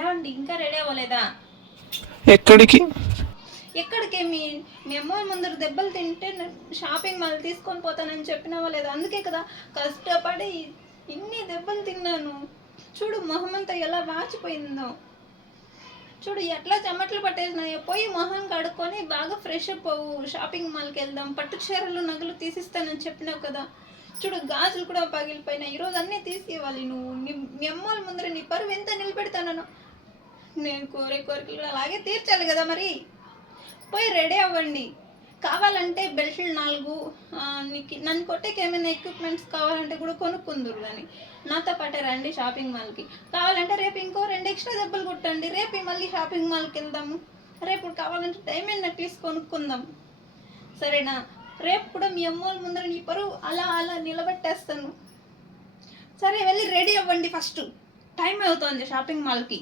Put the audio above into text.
ఏమండి ఇంకా రెడీ అవ్వలేదా? ఎక్కడికి? ఎక్కడికే మీ అమ్మ వాళ్ళ ముందర దెబ్బలు తింటే షాపింగ్ మాల్ తీసుకొని పోతానని చెప్పినావా లేదా? అందుకే కదా కష్టపడి ఇన్ని దెబ్బలు తిన్నాను. చూడు మొహమంతా ఎలా వాచిపోయిందో. చూడు ఎట్లా చెమటలు పట్టేసినాయో. పోయి మొహం కడుక్కొని బాగా ఫ్రెష్ అప్ అవ్వు. షాపింగ్ మాల్కి వెళ్దాం. పట్టు చీరలు నగలు తీసిస్తానని చెప్పినావు కదా. చూడు గాజులు కూడా పగిలిపోయినాయి. ఈరోజు అన్నీ తీసి ఇవ్వాలి నువ్వు. మీ అమ్మ వాళ్ళ ముందర నీ పరువు ఎంత నిలబెడతానో. నేను కోరికలు కూడా అలాగే తీర్చాలి కదా మరి. పోయి రెడీ అవ్వండి. కావాలంటే బెల్ట్లు 4 నీకు నన్ను కొట్టేకి ఏమైనా ఎక్విప్మెంట్స్ కావాలంటే కూడా కొనుక్కుందురు. కానీ నాతో పాటే రండి షాపింగ్ మాల్కి. కావాలంటే రేపు ఇంకో 2 ఎక్స్ట్రా దెబ్బలు కొట్టండి. రేపు మళ్ళీ షాపింగ్ మాల్కి వెళ్దాము. రేపు కావాలంటే డైమండ్ నెక్లెస్ కొనుక్కుందాం, సరేనా? రేపు కూడా మీ అమ్మోళ్ళ ముందర నీ పరువు అలా అలా నిలబెట్టేస్తాను. సరే వెళ్ళి రెడీ అవ్వండి ఫస్ట్. టైం అవుతుంది షాపింగ్ మాల్కి.